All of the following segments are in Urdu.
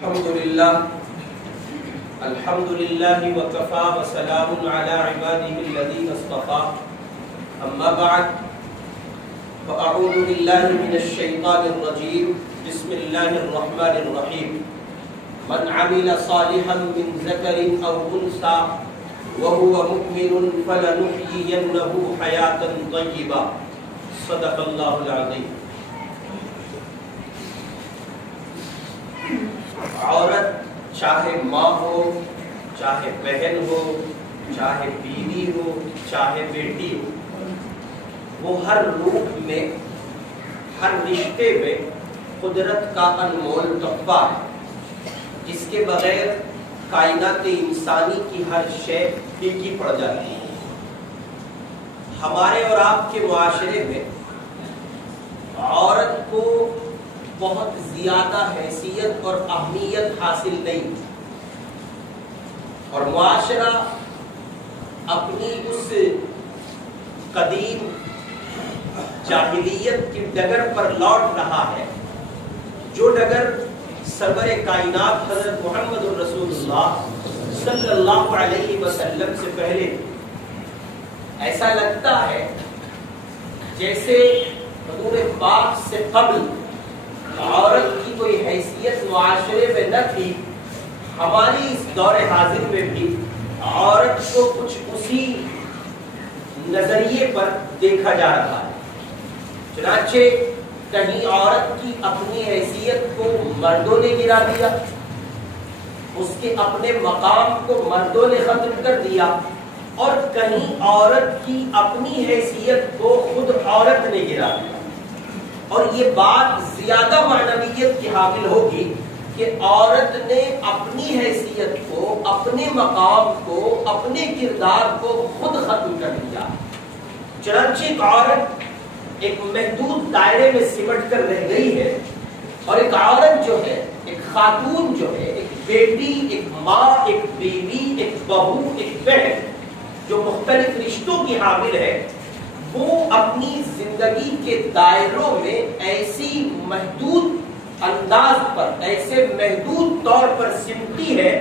الحمد لله وكفى وسلام على عباده الذين اصطفى أما بعد فأعوذ بالله من الشيطان الرجيم بسم الله الرحمن الرحيم من عمل صالحا من ذكر أو أنثى وهو مؤمن فلنحيينه حياة طيبة صدق الله العظيم. عورت چاہے ماں ہو، چاہے بہن ہو، چاہے بیوی ہو، چاہے بیٹی ہو، وہ ہر روپ میں، ہر رشتے میں قدرت کا انمول تحفہ ہے جس کے بغیر کائنات انسانی کی ہر شے پھیکی پڑ جاتی ہے. ہمارے اور آپ کے معاشرے میں عورت کو بہت زیادہ حیثیت اور اہمیت حاصل نہیں، اور معاشرہ اپنی اس قدیم جاہلیت کی ڈگر پر لوٹ رہا ہے جو ڈگر سرور کائنات حضرت محمد رسول اللہ صلی اللہ علیہ وسلم سے پہلے. ایسا لگتا ہے جیسے حضور پاک سے قبل عورت کی کوئی حیثیت معاشرے میں نہ تھی. ہماری اس دور حاضر میں بھی عورت کو کچھ اسی نظریے پر دیکھا جا رہا ہے. چنانچہ کہیں عورت کی اپنی حیثیت کو مردوں نے گرا دیا، اس کے اپنے مقام کو مردوں نے ختم کر دیا، اور کہیں عورت کی اپنی حیثیت کو خود عورت نے گرا دیا. اور یہ بات زیادہ معنویت کی حامل ہوگی کہ عورت نے اپنی حیثیت کو، اپنے مقام کو، اپنے کردار کو خود ختم کر دیا. چنانچہ ایک عورت ایک محدود دائرے میں سمٹ کر رہ گئی ہے، اور ایک عورت جو ہے، ایک خاتون جو ہے، ایک بیٹی، ایک ماں، ایک بیوی، ایک بہو، ایک بہن جو مختلف رشتوں کی حامل ہے، وہ اپنی زندگی کے دائروں میں ایسی محدود انداز پر، ایسے محدود طور پر سمٹی ہے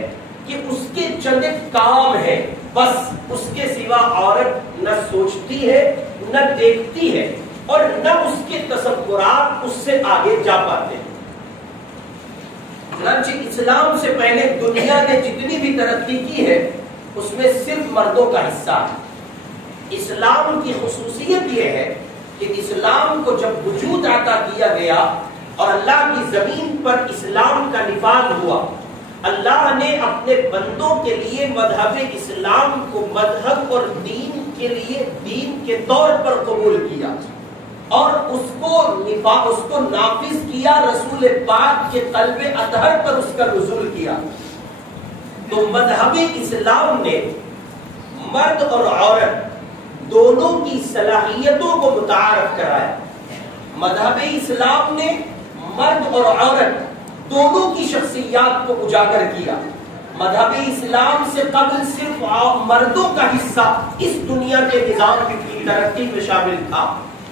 کہ اس کے چند کام ہے، بس اس کے سوا عورت نہ سوچتی ہے، نہ دیکھتی ہے، اور نہ اس کے تصورات اس سے آگے جا پاتے ہیں. چنانچہ اسلام سے پہلے دنیا نے جتنی بھی ترقی کی ہے اس میں صرف مردوں کا حصہ ہے. اسلام کی خصوصیت یہ ہے کہ اسلام کو جب وجود عطا کیا گیا اور اللہ کی زمین پر اسلام کا نفاذ ہوا، اللہ نے اپنے بندوں کے لیے مذہب اسلام کو مذہب اور دین کے لیے دین کے طور پر قبول کیا، اور اس کو نافذ کیا، رسول پاک کے قلب اطہر پر اس کا نزول کیا. تو مذہب اسلام نے مرد اور عورت دونوں کی صلاحیتوں کو متعارف کرایا. مذہب اسلام نے مرد اور عورت دونوں کی شخصیات کو اجاگر کیا. مذہب اسلام سے قبل صرف مردوں کا حصہ اس دنیا کے نظام کی ترقی میں شامل تھا،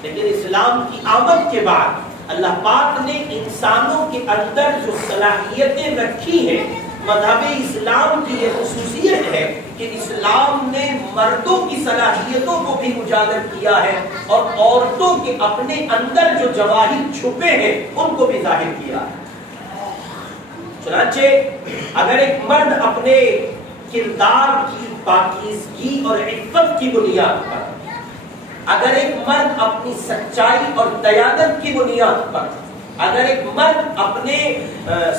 لیکن اسلام کی آمد کے بعد اللہ پاک نے انسانوں کے اندر جو صلاحیتیں رکھی ہیں، مذہب اسلام کی یہ خصوصیت ہے کہ اسلام نے مردوں کی صلاحیتوں کو بھی اجاگر کیا ہے، اور عورتوں کے اپنے اندر جو جواہر چھپے ہیں ان کو بھی ظاہر کیا ہے. چنانچہ اگر ایک مرد اپنے کردار کی پاکیزگی اور عفت کی بنیاد پر، اگر ایک مرد اپنی سچائی اور دیانت کی بنیاد پر، اگر ایک مرد اپنے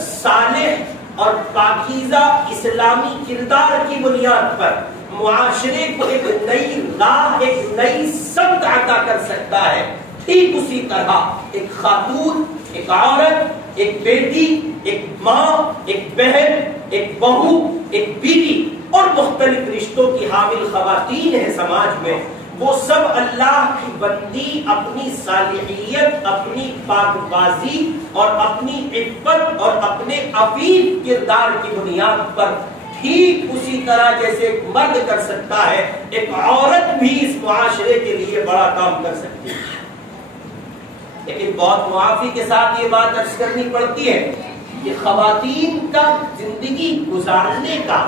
صالح اور پاکیزہ اسلامی کردار کی بنیاد پر معاشرے کو ایک نئی راہ، ایک نئی سمت عطا کر سکتا ہے، ٹھیک اسی طرح ایک خاتون، ایک عورت، ایک بیٹی، ایک ماں، ایک بہن، ایک بہو، ایک بیوی اور مختلف رشتوں کی حامل خواتین ہیں سماج میں، وہ سب اللہ کی بندی، اپنی صالحیت، اپنی پاک بازی اور اپنی عفت اور اپنے عفیف کردار کی بنیاد پر ٹھیک اسی طرح جیسے ایک مرد کر سکتا ہے، ایک عورت بھی اس معاشرے کے لیے بڑا کام کر سکتی ہے. لیکن بہت معافی کے ساتھ یہ بات عرض کرنی پڑتی ہے کہ خواتین کا زندگی گزارنے کا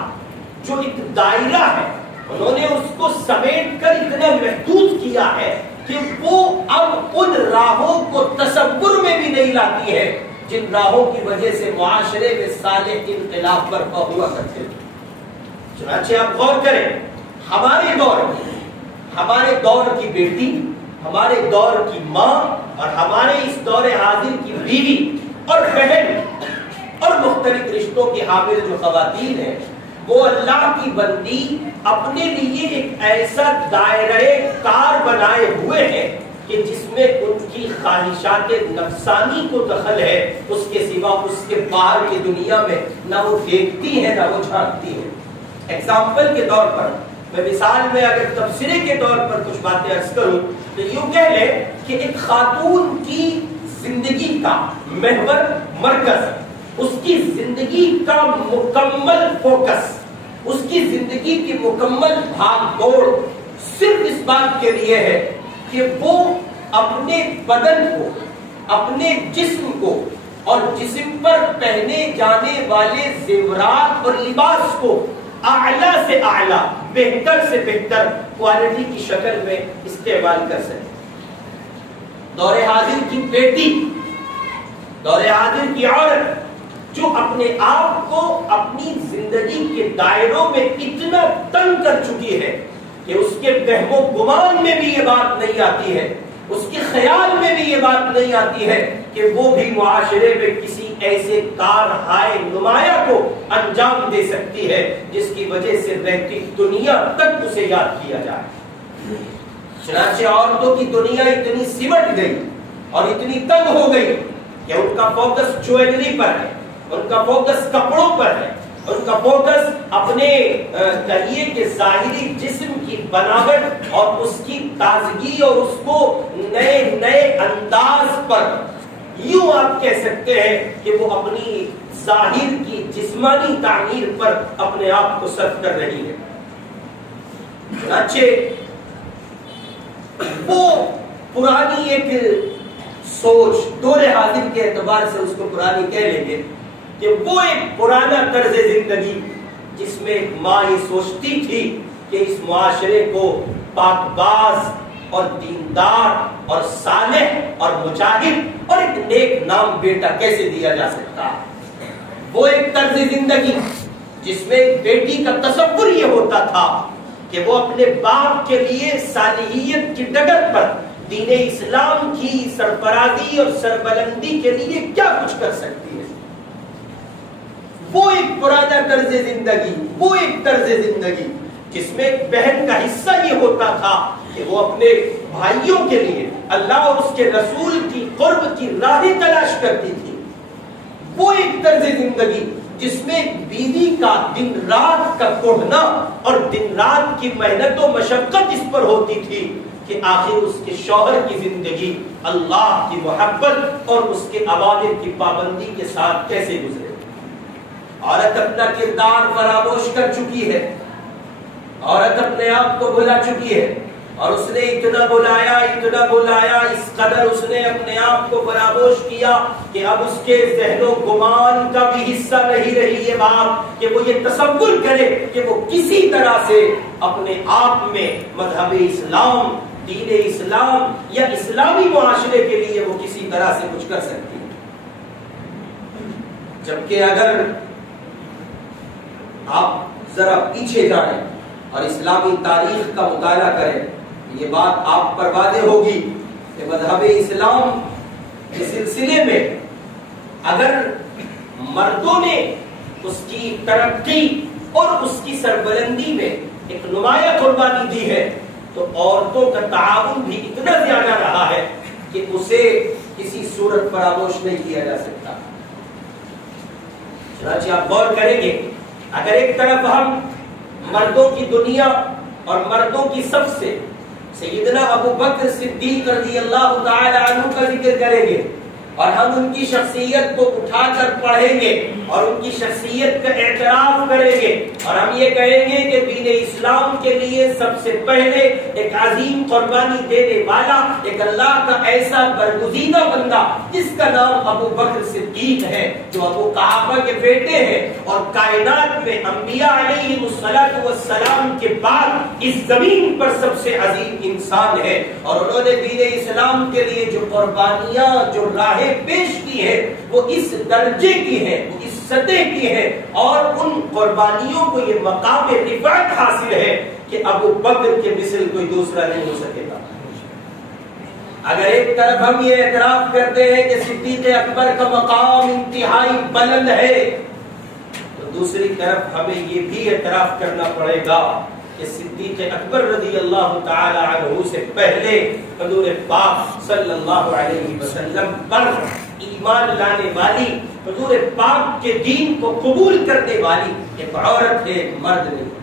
جو ایک دائرہ ہے انہوں نے اس کو سمیٹ کر اتنا محدود کیا ہے کہ وہ اب ان راہوں کو تصور میں بھی نہیں لاتی ہے جن راہوں کی وجہ سے معاشرے میں صالح انقلاب برپا ہوا کرتے تھے۔ چنانچہ آپ غور کریں، ہمارے دور کی بیٹی، ہمارے دور کی ماں اور ہمارے اس دور حاضر کی بیوی اور بہن اور مختلف رشتوں کی حامل جو خواتین ہیں، وہ اللہ کی بندی اپنے لیے ایک ایسا دائرہ کار بنائے ہوئے ہیں کہ جس میں ان کی خواہشات نفسانی کو دخل ہے، اس کے سوا اس کے باہر کی دنیا میں نہ وہ دیکھتی ہیں نہ وہ جھانکتی ہیں۔ ایگزامپل کے طور پر، میں مثال میں اگر تبصرے کے طور پر کچھ باتیں عرض کروں تو یوں کہہ لیں کہ ایک خاتون کی زندگی کا محور، مرکز، اس کی زندگی کا مکمل فوکس، اس کی زندگی کی مکمل بھاگ دوڑ صرف اس بات کے لیے ہے کہ وہ اپنے بدن کو، اپنے جسم کو اور جسم پر پہنے جانے والے زیورات اور لباس کو اعلیٰ سے اعلیٰ، بہتر سے بہتر کوالٹی کی شکل میں استعمال کر سکے۔ دور حاضر کی بیٹی، دور حاضر کی عورت جو اپنے آپ کو اپنی زندگی کے دائروں میں اتنا تنگ کر چکی ہے کہ اس کے وہم و گمان میں بھی یہ بات نہیں آتی ہے، اس کے خیال میں بھی یہ بات نہیں آتی ہے کہ وہ بھی معاشرے میں کسی ایسے کارہائے نمایاں کو انجام دے سکتی ہے جس کی وجہ سے رہتی دنیا تک اسے یاد کیا جائے۔ چنانچہ عورتوں کی دنیا اتنی سمٹ گئی اور اتنی تنگ ہو گئی کہ ان کا فوکس جویلری پر ہے، ان کا فوکس کپڑوں پر ہے، ان کا فوکس اپنے کہیے کہ ظاہری جسم کی بناوٹ اور اس کی تازگی اور اس کو نئے نئے انداز پر، یوں آپ کہہ سکتے ہیں کہ وہ اپنی ظاہر کی جسمانی تعمیر پر اپنے آپ کو صرف کر رہی ہے۔ چنانچہ وہ پرانی ایک سوچ، دور حاضر کے اعتبار سے اس کو پرانی کہہ لیں گے کہ وہ ایک پرانا طرز زندگی جس میں ایک ماں یہ سوچتی تھی کہ اس معاشرے کو پاک باز اور دیندار اور صالح اور مجاہد اور ایک نیک نام بیٹا کیسے دیا جا سکتا ہے۔ وہ ایک طرز زندگی جس میں ایک بیٹی کا تصور یہ ہوتا تھا کہ وہ اپنے باپ کے لیے صالحیت کی ڈگر پر دین اسلام کی سرفرازی اور سربلندی کے لیے کیا کچھ کر سکتی ہے۔ وہ ایک پرانا طرز زندگی، وہ ایک طرز زندگی جس میں ایک بہن کا حصہ یہ ہوتا تھا کہ وہ اپنے بھائیوں کے لیے اللہ اور اس کے رسول کی قرب کی راہیں تلاش کرتی تھی۔ وہ ایک طرز زندگی جس میں بیوی کا دن رات کا کوڑھنا اور دن رات کی محنت و مشقت اس پر ہوتی تھی کہ آخر اس کے شوہر کی زندگی اللہ کی محبت اور اس کے اوامر کی پابندی کے ساتھ کیسے گزرے۔ عورت اپنا کردار فراموش کر چکی ہے، عورت اپنے آپ کو بھلا چکی ہے اور اس نے اتنا بلایا اس قدر اس نے اپنے آپ کو فراموش کیا کہ اب اس کے ذہن و گمان کا بھی حصہ نہیں رہی یہ بات کہ وہ یہ تصور کرے کہ وہ کسی طرح سے اپنے آپ میں مذہب اسلام، دین اسلام یا اسلامی معاشرے کے لیے وہ کسی طرح سے کچھ کر سکتی ہے۔ جبکہ اگر آپ ذرا پیچھے جائیں اور اسلامی تاریخ کا مطالعہ کریں، یہ بات آپ پر واضح ہوگی کہ مذہب اسلام کے سلسلے میں اگر مردوں نے اس کی ترقی اور اس کی سربلندی میں ایک نمایاں قربانی دی ہے تو عورتوں کا تعاون بھی اتنا زیادہ رہا ہے کہ اسے کسی صورت فراموش نہیں کیا جا سکتا۔ چنانچہ آپ غور کریں گے، اگر ایک طرف ہم مردوں کی دنیا اور مردوں کی سب سے سیدنا ابو بکر صدیق رضی اللہ تعالی عنہ کا ذکر کریں گے اور ہم ان کی شخصیت کو اٹھا کر پڑھیں گے اور ان کی شخصیت کا اعتراف کریں گے اور ہم یہ کہیں گے کہ دین اسلام کے لیے سب سے پہلے ایک عظیم قربانی دینے والا ایک اللہ کا ایسا برگزیدہ بندہ جس کا نام ابو بکر صدیق ہے، جو ابو قحافہ کے بیٹے ہیں اور کائنات میں انبیاء علیہ السلام کے بعد اس زمین پر سب سے عظیم انسان ہے، اور انہوں نے دین اسلام کے لیے جو قربانیاں جو راہیں پیش کی ہیں وہ اس درجے کی ہیں، وہ اس سطح کی ہیں، اور ان قربانیوں کو یہ مقام رفعت حاصل ہے کہ ابو بکر کے مثل کوئی دوسرا نہیں ہو سکے گا۔ اگر ایک طرف ہم یہ اعتراف کرتے ہیں کہ صدیق اکبر کا مقام انتہائی بلند ہے، تو دوسری طرف ہمیں یہ بھی اعتراف کرنا پڑے گا کہ صدیق اکبر رضی اللہ تعالی عنہ سے پہلے حضور پاک صلی اللہ علیہ وسلم پر ایمان لانے والی، حضور پاک کے دین کو قبول کرنے والی ایک عورت ہے، ایک مرد نہیں۔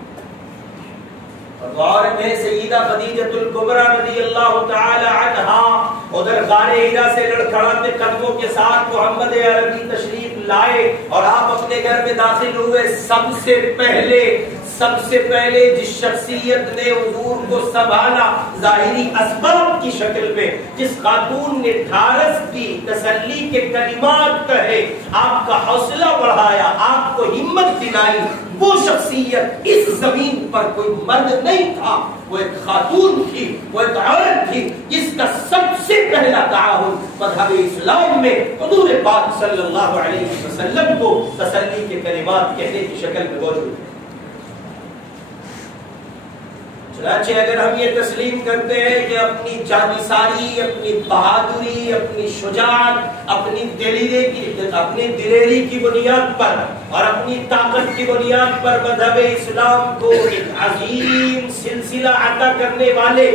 اور وہ عورت ہے سیدہ خدیجہ الکبریٰ رضی اللہ تعالی عنہا۔ ادھر غار حرا سے لڑکھڑاتے قدموں کے ساتھ محمد عربی تشریف لائے اور آپ اپنے گھر میں داخل ہوئے۔ سب سے پہلے جس شخصیت نے حضور کو سنبھالا ظاہری اسباب کی شکل میں، جس خاتون نے ڈھارس دی، تسلی کے کلمات کہے، آپ کا حوصلہ بڑھایا، آپ کو ہمت دلائی، وہ شخصیت اس زمین پر کوئی مرد نہیں تھا، وہ ایک خاتون تھی، وہ ایک عورت تھی جس کا سب سے پہلا تعاون مذہب اسلام میں حضور پاک صلی اللہ علیہ وسلم کو تسلی کے کلمات کہنے کی شکل میں موجود ہے۔ چنانچہ اگر ہم یہ تسلیم کرتے ہیں کہ اپنی جانثاری، اپنی بہادری، اپنی شجاعت، اپنی دلیری کی بنیاد پر اور اپنی طاقت کی بنیاد پر مذہب اسلام کو ایک عظیم سلسلہ عطا کرنے والے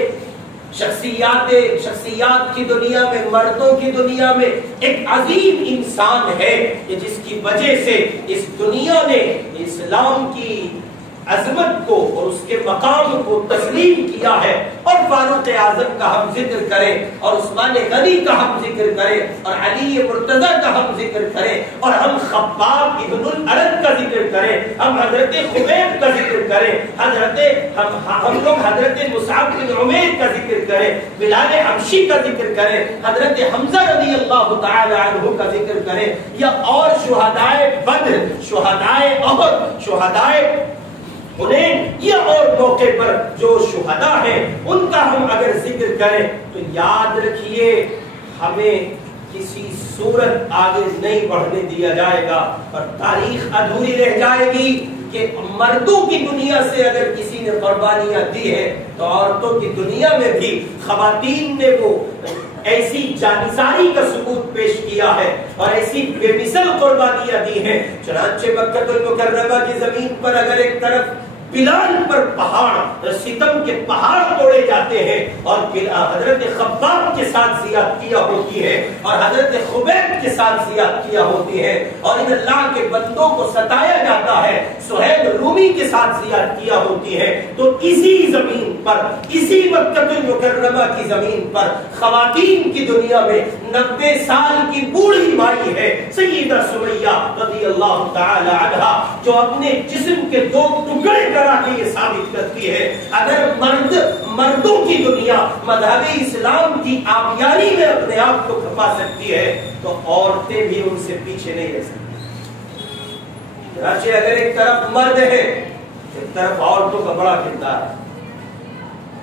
شخصیات کی دنیا میں، مردوں کی دنیا میں ایک عظیم انسان ہے کہ جس کی وجہ سے اس دنیا نے اسلام کی عظمت کو اور اس کے مقام کو تسلیم کیا ہے، اور فاروق اعظم کا ہم ذکر کریں اور عثمان غنی کا ہم ذکر کریں اور علی مرتضی کا ہم ذکر کریں اور ہم خباب ابن الارد کا ذکر کریں، ہم حضرت خبیب کا ذکر کریں، ہم لوگ حضرت مصعب بن عمیر کا ذکر کریں، بلال حبشی کا ذکر کریں، حضرت حمزہ رضی اللہ تعالی عنہ کا ذکر کریں، یا اور شہدائے بدر، شہدائے احد، شہدائے حنین، یا اور موقع پر جو شہداء ہیں ان کا ہم اگر ذکر کریں تو یاد رکھیے ہمیں کسی صورت آگے نہیں بڑھنے دیا جائے گا اور تاریخ ادھوری رہ جائے گی کہ مردوں کی دنیا سے اگر کسی نے قربانیاں دی ہیں تو عورتوں کی دنیا میں بھی خواتین نے وہ ایسی جانثاری کا ثبوت پیش کیا ہے اور ایسی بے مثل قربانیاں دی ہیں۔ چنانچہ مکہ المکرمہ کی زمین پر اگر ایک طرف بلال پر پہاڑ، ستم کے پہاڑ توڑے جاتے ہیں اور حضرت خباب کے ساتھ زیادتیاں ہوتی ہے اور حضرت خبیب کے ساتھ زیادتیاں ہوتی ہے اور ان اللہ کے بندوں کو ستایا جاتا ہے، سہیل رومی کے ساتھ زیادتیاں ہوتی ہیں، تو اسی زمین پر، اسی مکہ المکرمہ کی زمین پر خواتین کی دنیا میں 90 سال کی بوڑھی مائی ہے سیدہ سمیہ رضی اللہ تعالی عنہا، جو اپنے جسم کے 2 ٹکڑے کرا کے یہ ثابت کرتی ہے اگر مردوں کی دنیا مذہب اسلام کی آبیاری میں اپنے آپ کو کھپا سکتی ہے تو عورتیں بھی ان سے پیچھے نہیں رہ سکتی۔ چنانچہ اگر ایک طرف مرد ہے ایک طرف عورتوں کا بڑا کردار ہے،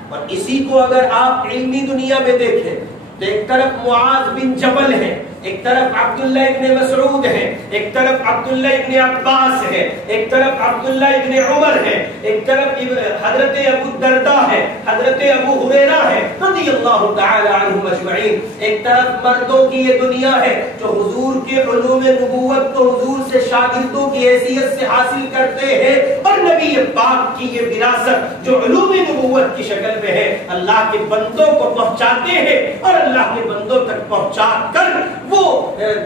اور اسی کو اگر آپ علمی دنیا میں دیکھیں تو ایک طرف معاذ بن جبل ہے، ایک طرف عبداللہ ابن مسعود ہے، ایک طرف عبداللہ ابن عباس ہے، ایک طرف عبداللہ ابن عمر ہے، ایک طرف حضرت ابو الدرداء ہے، حضرت ابو ہریرہ ہے رضی اللہ تعالی عنہم اجمعین، ایک طرف مردوں کی یہ دنیا ہے جو حضور کے علوم نبوت کو حضور سے شاگردوں کی حیثیت سے حاصل کرتے ہیں اور نبی پاک کی یہ وراثت جو علوم نبوت کی شکل میں ہے اللہ کے بندوں کو پہنچاتے ہیں اور اللہ کے بندوں تک پہنچا کر وہ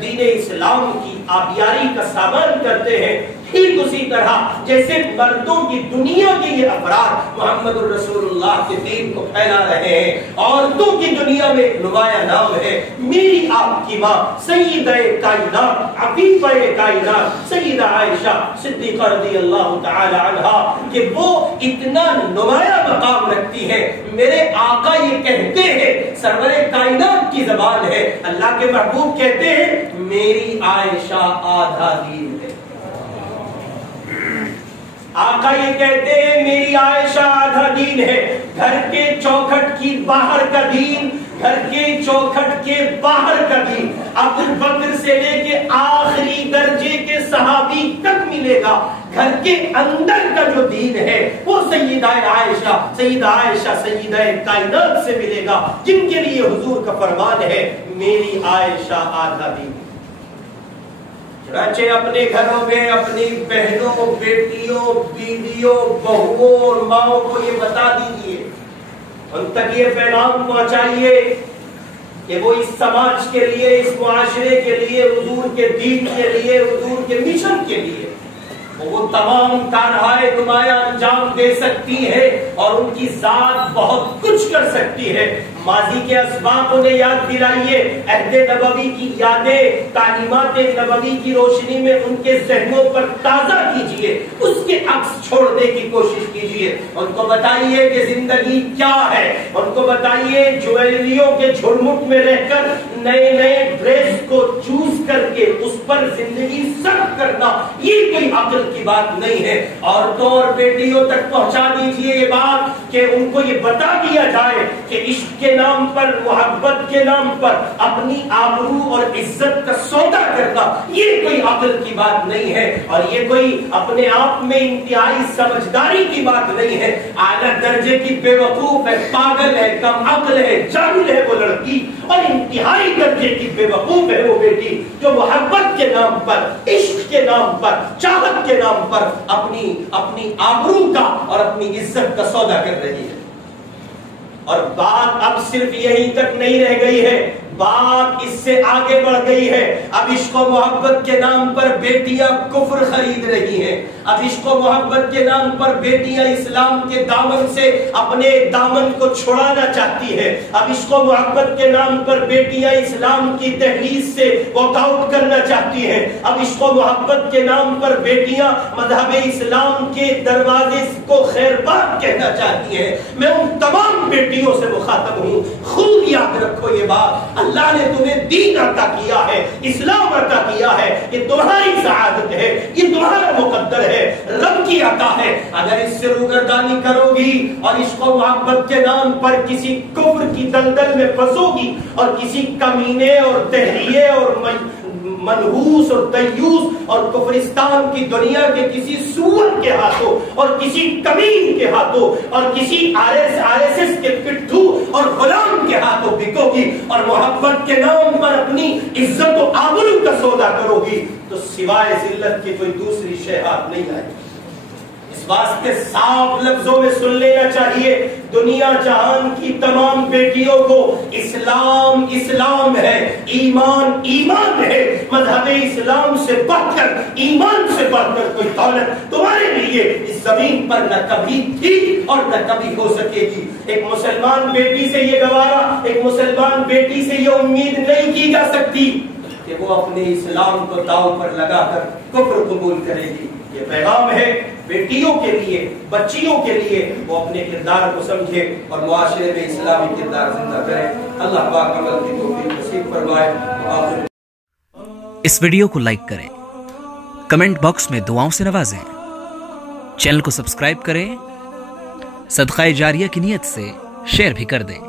دین اسلام کی آبیاری کا سامان کرتے ہیں، ٹھیک اسی طرح جیسے مردوں کی دنیا کے یہ افراد محمد الرسول اللہ کے دین کو پھیلا رہے ہیں، عورتوں کی دنیا میں ایک نمایاں نام ہے میری آپ کی ماں سیدہ کائنات عفیفہ کائنات سیدہ عائشہ صدیقہ رضی اللہ تعالی عنہا، کہ وہ اتنا نمایاں مقام رکھتی ہے۔ میرے آقا یہ کہتے ہیں، سرور کائنات کی زبان ہے، اللہ کے محبوب کہتے ہیں میری عائشہ آدھا دین ہے۔ آقا یہ کہتے ہیں میری عائشہ آدھا دین ہے۔ گھر کے چوکھٹ کی باہر کا دین، گھر کے چوکھٹ کے باہر کا دین ابو بکر سے لے کے آخری درجے کے صحابی تک ملے گا۔ گھر کے اندر کا جو دین ہے وہ سیدہ عائشہ سیدہ کائنات سے ملے گا، جن کے لیے حضور کا فرمان ہے میری عائشہ آدھا دین۔ چنانچہ اپنے گھروں میں اپنی بہنوں، بیٹیوں، بیویوں، بہووں اور ماؤں کو یہ بتا دیجئے، ان تک یہ پیغام پہنچائیے کہ وہ اس سماج کے لیے، اس معاشرے کے لیے، حضور کے دین کے لیے، حضور کے مشن کے لیے وہ تمام کارہائے نمایاں انجام دے سکتی ہے اور ان کی ذات بہت کچھ کر سکتی ہے۔ ماضی کے اسباق انہیں یاد دلائیے، عہد نبوی کی یادیں، تعلیمات نبوی کی روشنی میں ان کے ذہنوں پر تازہ کیجئے، اس کے عکس چھوڑنے کی کوشش کیجئے۔ ان کو بتائیے کہ زندگی کیا ہے، ان کو بتائیے جویلریوں کے جھرمٹ میں رہ کر نئے نئے ڈریس کو چوز کر کے اس پر زندگی صرف کرنا یہ کوئی عقل کی بات نہیں ہے۔ عورتوں اور بیٹیوں تک پہنچا دیجئے یہ بات کہ ان کو یہ بتا دیا جائے کہ عشق کے نام پر، محبت کے نام پر اپنی آبرو اور عزت کا سودا کرنا یہ کوئی عقل کی بات نہیں ہے، اور یہ کوئی اپنے آپ میں انتہائی سمجھداری کی بات نہیں ہے۔ اعلیٰ درجے کی بے وقوف ہے، پاگل ہے، کم عقل ہے، جاہل ہے وہ لڑکی، اور انتہائی درجے کی بے وقوف ہے وہ بیٹی جو محبت کے نام پر، عشق کے نام پر، چاہت کے نام پر اپنی آبرو کا اور اپنی عزت کا سودا کر رہی ہے۔ اور بات اب صرف یہیں تک نہیں رہ گئی ہے، بات اس سے آگے بڑھ گئی ہے۔ اب عشق و محبت کے نام پر بیٹیاں کفر خرید رہی ہیں، اب عشق و محبت کے نام پر بیٹیاں اسلام کے دامن سے اپنے دامن کو چھڑانا چاہتی ہے، اب عشق و محبت کے نام پر بیٹیاں اسلام کی دہلیز سے واک آؤٹ کرنا چاہتی ہیں، اب عشق و محبت کے نام پر بیٹیاں مذہب اسلام کے دروازے کو خیر باد کہنا چاہتی ہیں۔ میں ان تمام بیٹیوں سے مخاطب ہوں، خوب یاد رکھو یہ بات، اللہ نے تمہیں دین عطا کیا ہے، اسلام عطا کیا ہے، یہ تمہاری سعادت ہے، یہ تمہارا مقدر ہے، رب کی عطا ہے۔ اگر اس سے روگردانی کرو گی اور عشق و محبت کے نام پر کسی کفر کی دلدل میں پھنسو گی اور کسی کمینے اور دہریے اور منحوس اور دیوس اور کفرستان کی دنیا کے کسی سور کے ہاتھوں اور کسی کمین کے ہاتھوں اور کسی آر ایس ایس کے پٹھو اور غلام کے ہاتھوں بکو گی اور محبت کے نام پر اپنی عزت و آبرو کا سودا کرو گی تو سوائے ذلت کی کوئی دوسری شے ہاتھ نہیں آئے گی۔ اس واسطے صاف لفظوں میں سن لینا چاہیے دنیا جہان کی تمام بیٹیوں کو، اسلام اسلام ہے، ایمان ایمان ہے، مذہب اسلام سے بڑھ کر، ایمان سے بڑھ کر کوئی دولت تمہارے لیے اس زمین پر نہ کبھی تھی اور نہ کبھی ہو سکے گی۔ ایک مسلمان بیٹی سے یہ گوارا، ایک مسلمان بیٹی سے یہ امید نہیں کی جا سکتی کہ وہ اپنے اسلام کو داؤ پر لگا کر کفر قبول کرے گی۔ یہ پیغام ہے بیٹیوں کے لیے، بچیوں کے لیے، وہ اپنے کردار کو سمجھے اور معاشرے میں اسلامی کردار زندہ کرے۔ اللہ پاک عمل کی توفیق نصیب فرمائے۔ اس ویڈیو کو لائک کریں، کمنٹ باکس میں دعاؤں سے نوازیں، چینل کو سبسکرائب کریں، صدقہ جاریہ کی نیت سے شیئر بھی کر دیں۔